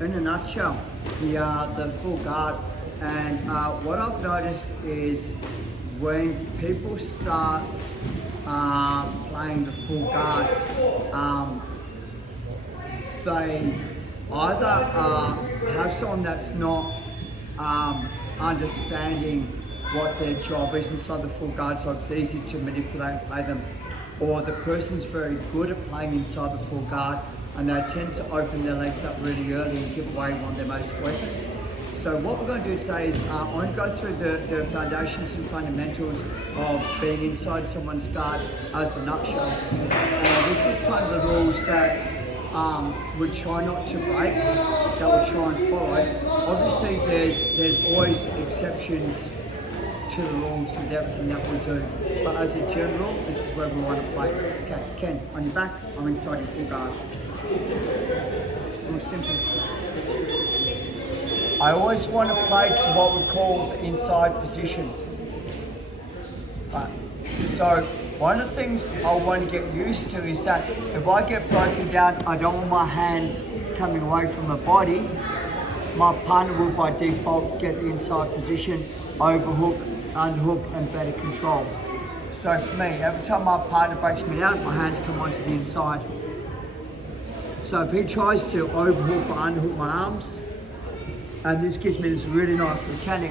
in a nutshell, the full guard. And what I've noticed is when people start playing the full guard, they either have someone that's not understanding what their job is inside the full guard, so it's easy to manipulate and play them, or the person's very good at playing inside the full guard and they tend to open their legs up really early and give away one of their most weapons. So what we're going to do today is I'm going to go through the foundations and fundamentals of being inside someone's guard as a nutshell. This is kind of the rules that we try not to break, that we try and follow. Obviously there's always exceptions to the rules with everything that we do, but as a general, this is where we want to play. Okay, Ken, on your back, I'm inside your full guard. Real simple. I always want to play to what we call the inside position. So one of the things I want to get used to is that if I get broken down, I don't want my hands coming away from the body. My partner will by default get the inside position, overhook, underhook, and better control. So for me, every time my partner breaks me down, my hands come onto the inside. So if he tries to overhook or underhook my arms, and this gives me this really nice mechanic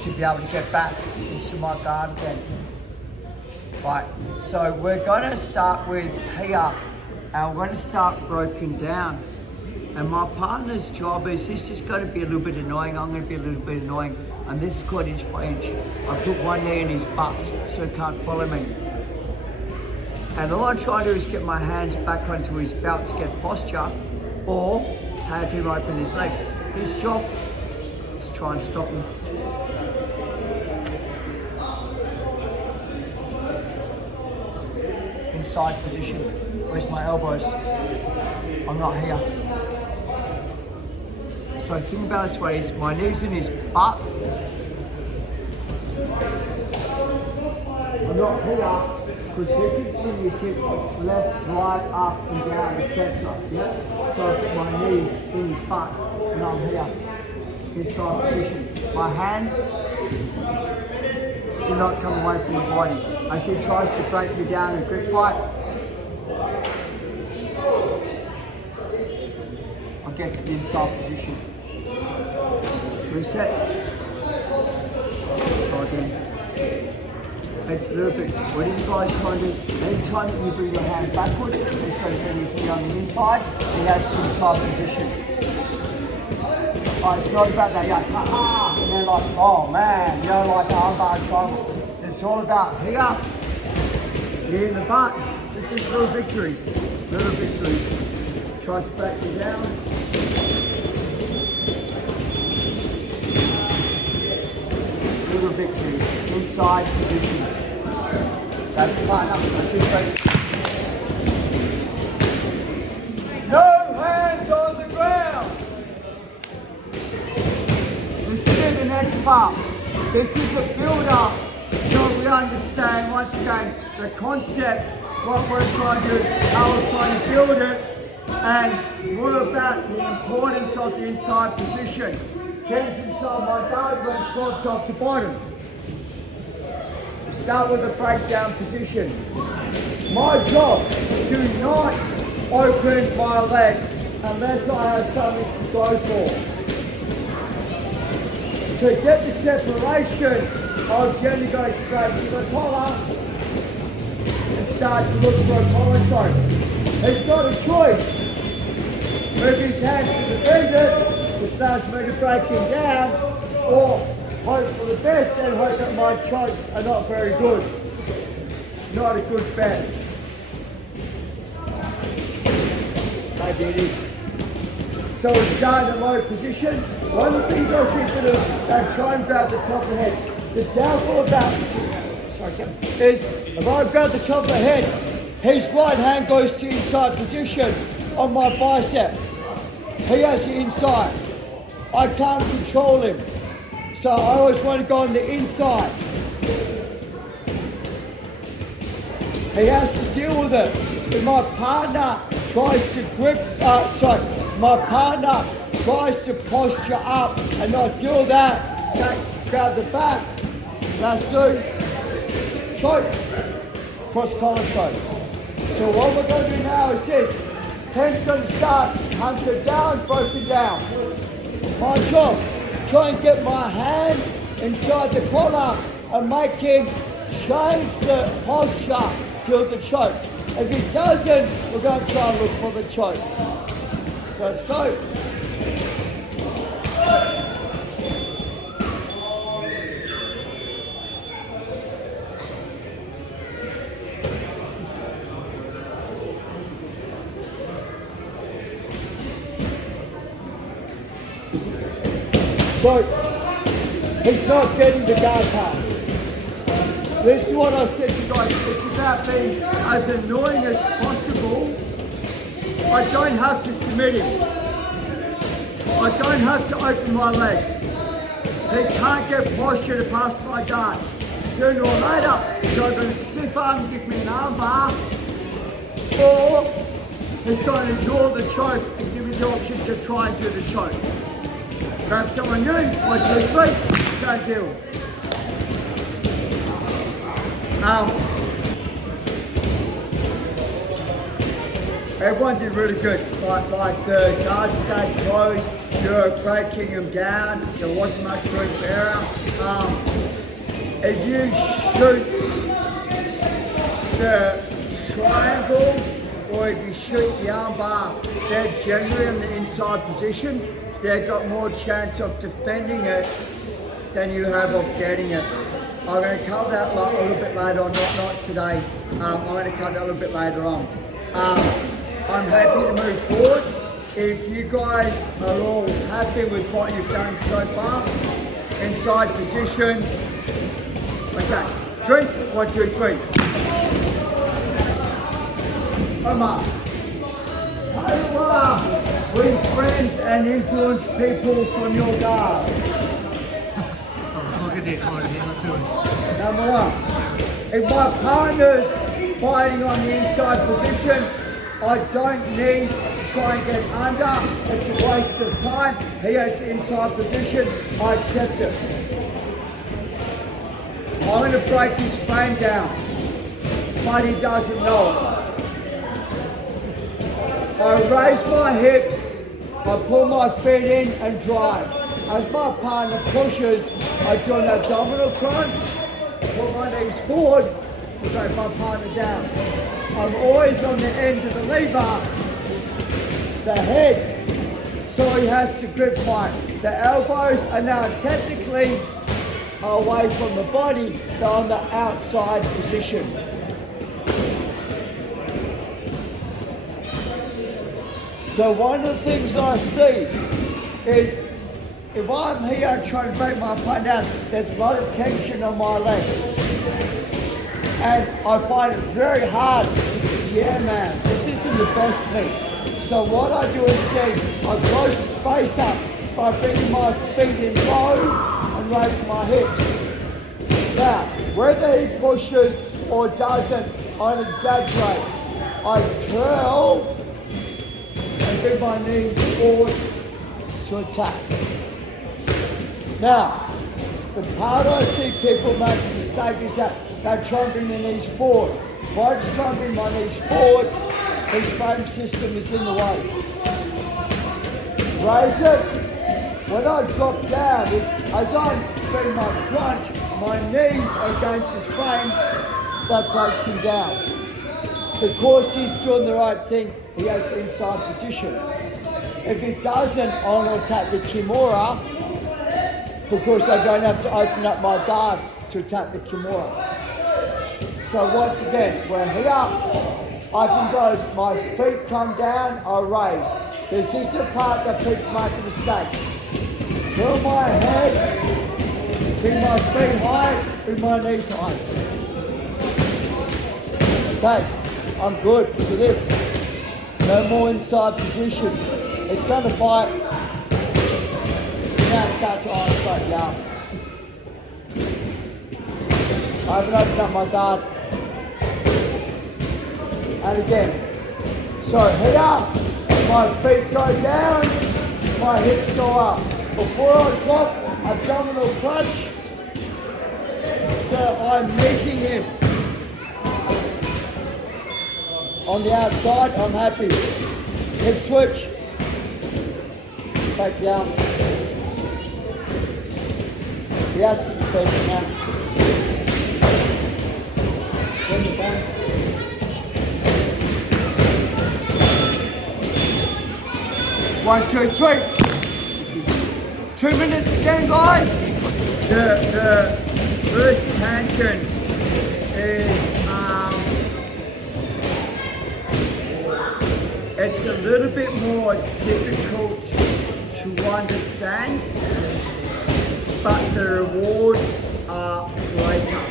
to be able to get back into my guard again. Right, so we're going to start with here, and we're going to start broken down. And my partner's job is, he's just going to be a little bit annoying, I'm going to be a little bit annoying, and this is called inch by inch. I put one knee in his butt so he can't follow me. And all I try to do is get my hands back onto his belt to get posture, or have him open his legs. His job is to try and stop him. Inside position. Where's my elbows? I'm not here. So the thing about this way is my knees in his butt. I'm not here because you can see his hips left, right, up and down, etc. Yeah? So I put my knee in his butt and I'm here. Inside position. My hands do not come away from the body. As he tries to break me down in grip fight, I'll get to the inside position. Reset. Go again. It's a little bit, what are you guys trying to do? Anytime that you bring your hand backwards, it's going to get his knee on the inside, and that's the inside position. It's not about that, and they're like, oh man, like armbar triangle. It's all about here, knee in the butt. This is little victories. Try to back you down. Little victories, inside position. That's fine up, that's it, right. No hands on the ground. Let's do the next part. This is a build-up, so we understand once again the concept, what we're trying to do, how we're trying to build it, and more about the importance of the inside position. Ken's inside my guard, went from top to bottom. Start with a breakdown position. My job, do not open my legs unless I have something to go for. To get the separation, I'll generally go straight to the collar and start to look for a collar choke. He's got a choice. Move his hands to defend it, which allows me to break him down, or hope for the best and hope that my chokes are not very good. Not a good bet. Maybe it is. So we start in a low position. One of the things I see to do is try and grab the top of the head. The downfall of that is if I grab the top of the head, his right hand goes to inside position on my bicep. He has the inside. I can't control him. So I always want to go on the inside. He has to deal with it. If my partner tries to grip, my partner tries to posture up and not do that, grab the back, lasso, choke, cross collar choke. So what we're going to do now is this. Ken's going to start hunkered down, broken down. My job, try and get my hand inside the collar and make him change the posture to the choke. If he doesn't, we're going to try and look for the choke. So let's go. So, he's not getting the guard pass. This is what I said to you guys, it's about being as annoying as possible. I don't have to submit him. I don't have to open my legs. He can't get posture to pass my guard. Sooner or later, he's either going to stiff arm and give me an arm bar, or he's going to ignore the choke and give me the option to try and do the choke. Grab someone new, 1, 2, 3, same deal. Everyone did really good. Like the guard stayed close, you were breaking him down, there wasn't much room for error. If you shoot the triangle or if you shoot the arm bar, they're generally in the inside position. They've got more chance of defending it than you have of getting it. I'm going to cover that a little bit later on, not today. I'm going to cover that a little bit later on. I'm happy to move forward. If you guys are all happy with what you've done so far, inside position. Okay, drink, 1, 2, 3. Omar. Win friends and influence people from your guard. Look at it, let's do it. Number 1. If my partner's fighting on the inside position, I don't need to try and get under. It's a waste of time. He has the inside position. I accept it. I'm going to break his frame down, but he doesn't know it. I raise my hips, I pull my feet in and drive. As my partner pushes, I do an abdominal crunch, put my knees forward, and take my partner down. I'm always on the end of the lever, the head, so he has to grip mine. The elbows are now technically away from the body, they're on the outside position. So one of the things I see is if I'm here trying to break my partner down, there's a lot of tension on my legs. And I find it very hard to, yeah man, this isn't the best thing. So what I do instead, I close the space up by bringing my feet in low and raise my hips. Now, whether he pushes or doesn't, I exaggerate. I curl and bring my knees forward to attack. Now, the part I see people make a mistake is that they try and bring their knees forward. If I just try and bring my knees forward, his frame system is in the way. Raise it. When I drop down, as I bring my crunch, my knees are against his frame, that breaks him down. Because he's doing the right thing, he has the inside position. If he doesn't, I'll attack the Kimura because I don't have to open up my guard to attack the Kimura. So once again, we're here, I can go, my feet come down, I raise. This is the part that people make a mistake. Fill my head, bring my feet high, bring my knees high. Okay, I'm good for this. No more inside position. It's going to fight. Now start to isolate down. I haven't opened up my guard. And again. So head up, my feet go down, my hips go up. Before I drop, abdominal crunch. So I'm meeting him. On the outside, I'm happy. Hip switch. Take the arm. Yes, take it now. Bring it down. One, two, three. 2 minutes again, guys. The first tension is it's a little bit more difficult to understand, but the rewards are greater.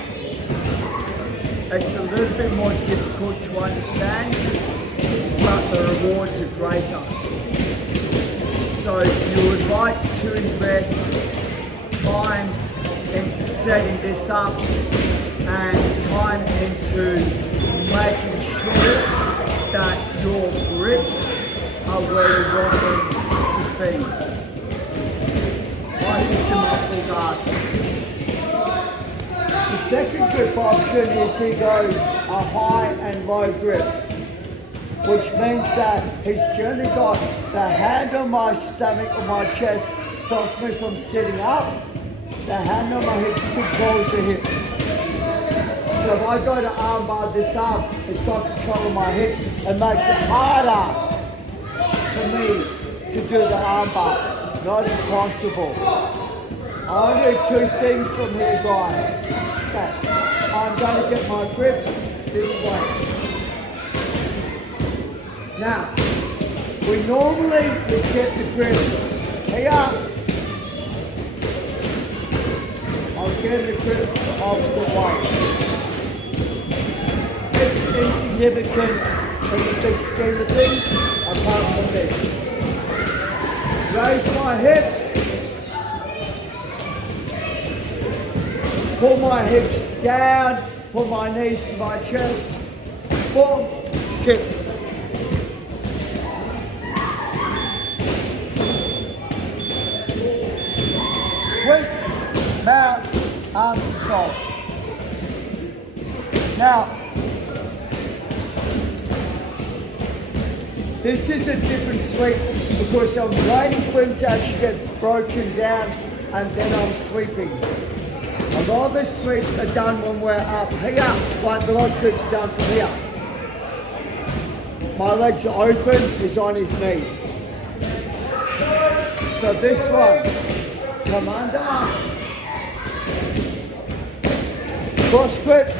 It's a little bit more difficult to understand, but the rewards are greater. So you would like to invest time into setting this up and time into making sure that your grips are where you want them to be. Nice and simple guard. The second grip option is he goes a high and low grip, which means that he's generally got the hand on my stomach or my chest, stops me from sitting up. The hand on my hips controls the hips. So if I go to armbar this up, it's got control of my hips and makes it harder for me to do the armbar. Not impossible. I do two things from here, guys. Okay. I'm going to get my grips this way. Now, we normally get the grip here. I'm getting the grip the opposite way. It's insignificant in the big scheme of things, apart from this. Raise my hips. Pull my hips down, pull my knees to my chest. Boom, kick. Sweep, mount, arm control. Now, this is a different sweep because I'm waiting for him to actually get broken down and then I'm sweeping. A lot of the sweeps are done when we're up here, like the last sweeps are done from here. My legs are open, he's on his knees. So this one, come under, cross grip,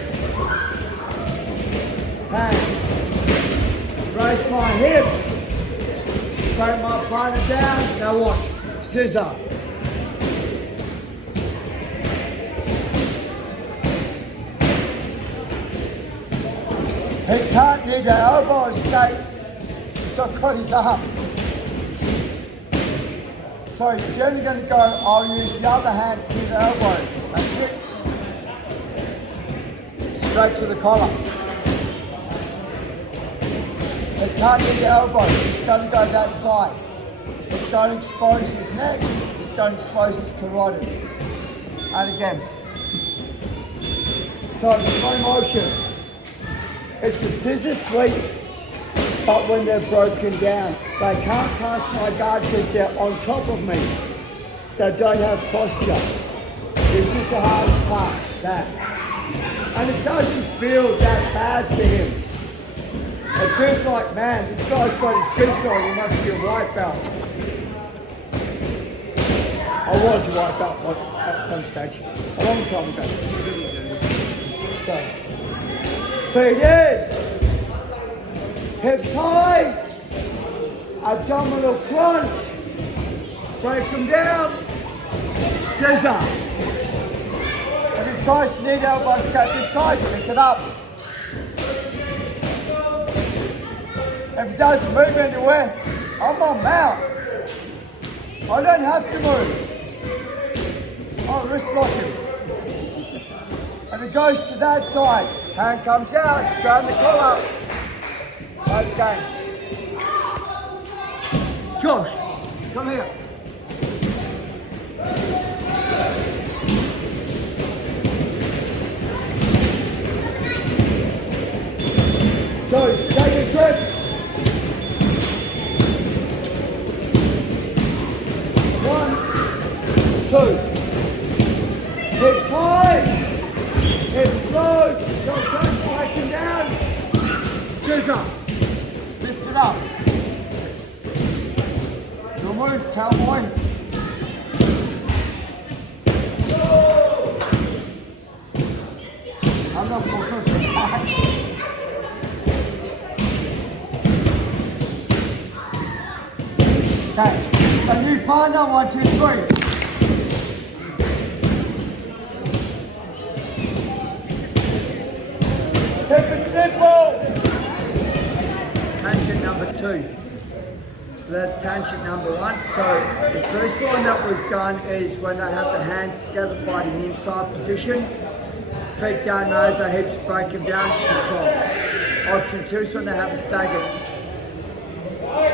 hand. Raise my hips, take my partner down, now what? Scissor. He can't need the elbow escape, so I've got his arm. So he's generally going to go, I'll use the other hand to hit the elbow. That's it. Straight to the collar. He can't hit the elbow, he's going to go that side. He's going to expose his neck, he's going to expose his carotid. And again. So slow motion. It's a scissor sweep, but when they're broken down, they can't pass my guard because they're on top of me. They don't have posture. This is the hardest part, that. And it doesn't feel that bad to him. It feels like, man, this guy's got his grips on, he must be a white belt. I was a white belt at some stage, a long time ago. So, feet in, hips high, abdominal crunch, break them down, scissor. If he tries to knee elbow escape this side, pick it up. If he doesn't move anywhere, I'm on mount. I don't have to move. I'll wrist lock him. If it goes to that side, hand comes out, straighten the collar. Okay. Josh, come here. So, stay your grip. 1, 2. Hips high. Hips low. Don't break them down. Scissor. Lift it up. Good move, cowboy. I'm not focused on that. Okay, a new partner, 1, 2, 3. Keep it simple. Tangent number 2. So that's tangent number 1. So the first one that we've done is when they have the hands together fighting the inside position. Feet down, nose, their hips, break them down, control. Option 2 is when they have a stagger.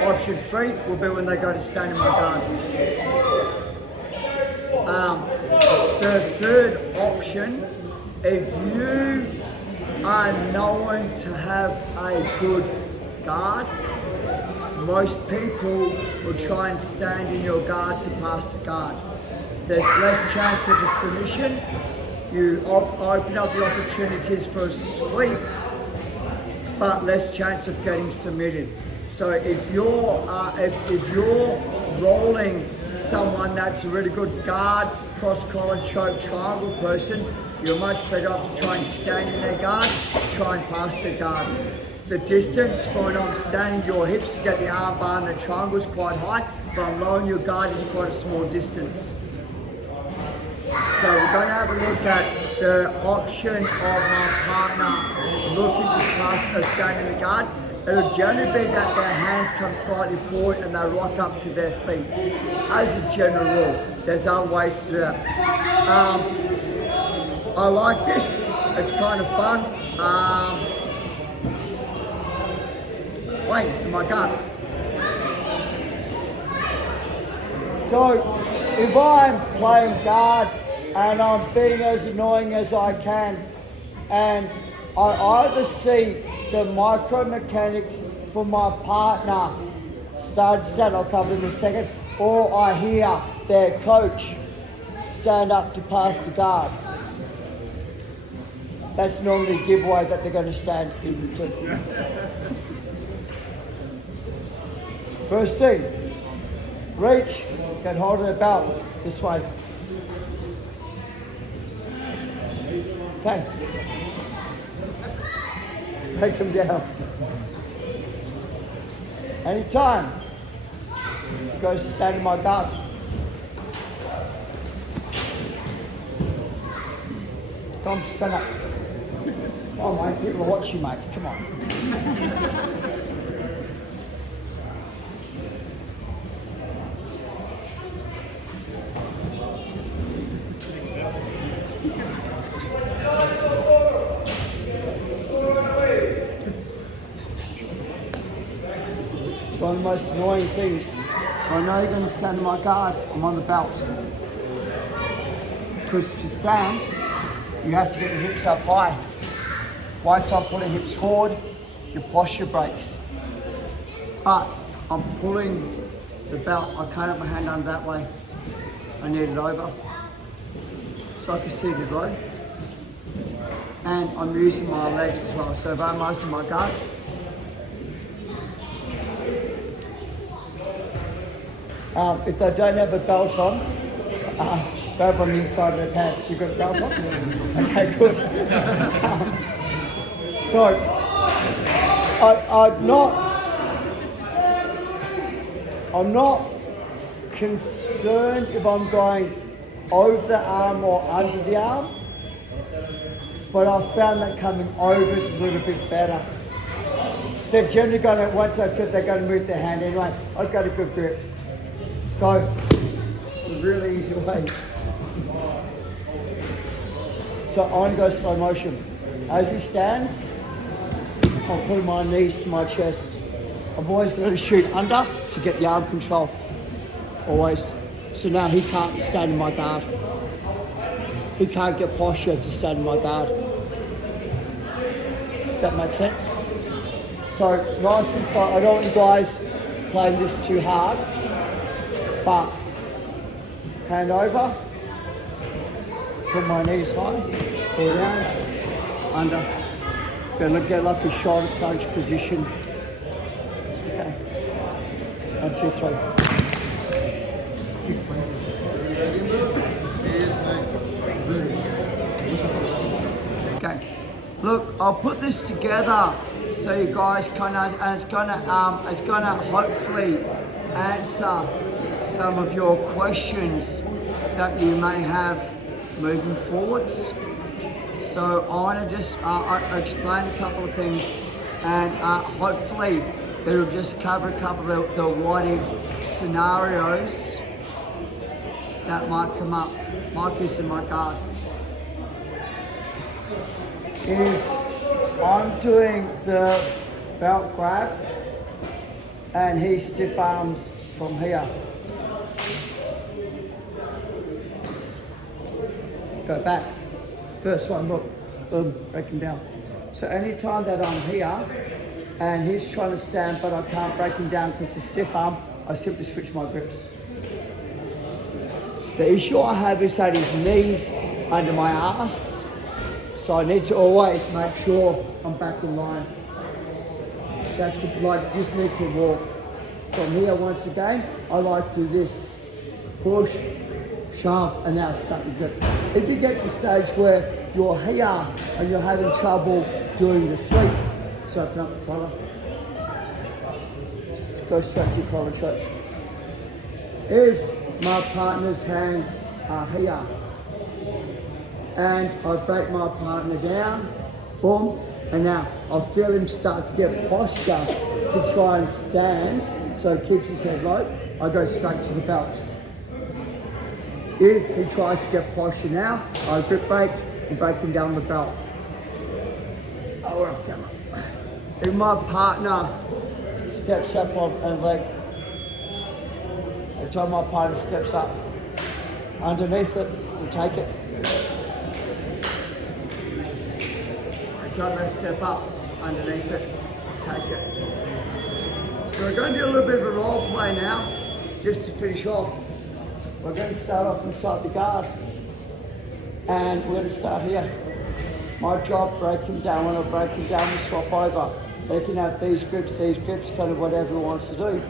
Option 3 will be when they go to stand in my guard. The third option, if you are known to have a good guard, most people will try and stand in your guard to pass the guard. There's less chance of a submission. You open up the opportunities for a sweep, but less chance of getting submitted. So if you're rolling someone that's a really good guard, cross collar, choke, triangle person, you're much better off to try and stand in their guard, try and pass their guard. The distance for when I'm standing your hips to get the arm bar and the triangle is quite high, but I'm lowering your guard is quite a small distance. So we're going to have a look at the option of my partner looking to pass a stand in the guard. It'll generally be that their hands come slightly forward and they rock up to their feet. As a general rule, there's other ways to do that. I like this, it's kind of fun. Wait, in my gut. So, if I'm playing guard and I'm being as annoying as I can, and I either see the micromechanics for my partner stand, I'll cover in a second, or I hear their coach stand up to pass the guard. That's normally a giveaway that they're going to stand in too. First thing, reach, get hold of the belt this way. Okay. Take them down. Anytime, go stand in my guard. Come, stand up. Come on, mate, people are watching, mate. Come on. It's one of the most annoying things. I know you're going to stand in my guard, I'm on the belt. Because to stand, you have to get your hips up high. Once I'm pulling hips forward, your posture breaks. But I'm pulling the belt, I can't have my hand under that way. I need it over. It's like a seated row. And I'm using my legs as well. So if I'm using my guard, if they don't have a belt on, grab on the inside of their pants. You got a belt on? Okay, good. So, I'm not concerned if I'm going over the arm or under the arm, but I've found that coming over is a little bit better. They're generally going to, once they fit, they're going to move their hand anyway. I've got a good grip. So, it's a really easy way. So I'm going to go slow motion. As he stands, I'll put my knees to my chest. I'm always going to shoot under to get the arm control. Always. So now he can't stand in my guard. He can't get posture to stand in my guard. Does that make sense? So nice and slow. I don't want you guys playing this too hard, but hand over, put my knees high, pull down, under. Gonna get like a shoulder crunch position. Okay. 1, 2, 3. Okay. Look, I'll put this together so you guys kind of, and it's gonna hopefully answer some of your questions that you may have moving forwards. So I want to just explain a couple of things, and hopefully it'll just cover a couple of the what if scenarios that might come up. Marcus in my guard. If I'm doing the belt grab and he stiff arms from here, go back. First one, look, boom, break him down. So anytime that I'm here and he's trying to stand but I can't break him down because it's stiff arm, I simply switch my grips. The issue I have is that his knees under my ass, so I need to always make sure I'm back in line. That's like, just need to walk. From here, once again, I like to do this, push, shove, and now start your grip. If you get to the stage where you're here and you're having trouble doing the sweep, so open up the collar. Just go straight to your collar choke. If my partner's hands are here and I break my partner down, boom, and now I feel him start to get posture to try and stand so he keeps his head low, I go straight to the belt. If he tries to get posture now, I grip break and break him down the belt. Oh, we're off camera. If my partner steps up on a leg, every time my partner steps up, underneath it, we take it. Every time they step up, underneath it, take it. So we're going to do a little bit of a role play now, just to finish off. We're going to start off inside the guard, and we're going to start here. My job, break him down. When I break him down, we swap over. They can have these grips, kind of whatever he wants to do.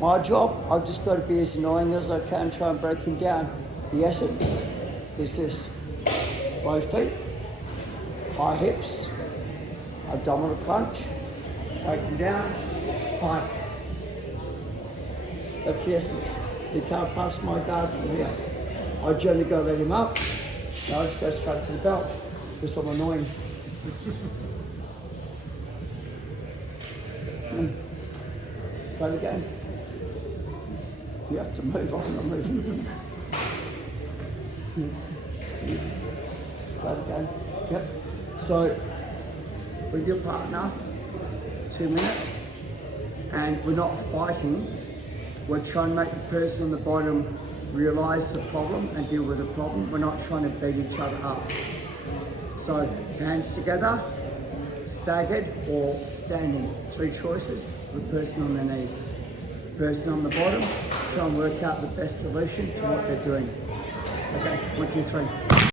My job, I've just got to be as annoying as I can, try and break him down. The essence is this: low feet, high hips, abdominal crunch, break him down, high. That's the essence. He can't pass my guard from here. I generally go let him up. Now I just go straight to the belt because I'm annoying. Play the game. You have to move on, I'm moving. Play the game. Yep. So, with your partner, 2 minutes, and we're not fighting. We're trying to make the person on the bottom realise the problem and deal with the problem. We're not trying to beat each other up. So, hands together, staggered or standing. 3 choices for the person on their knees. Person on the bottom, try and work out the best solution to what they're doing. Okay, 1, 2, 3.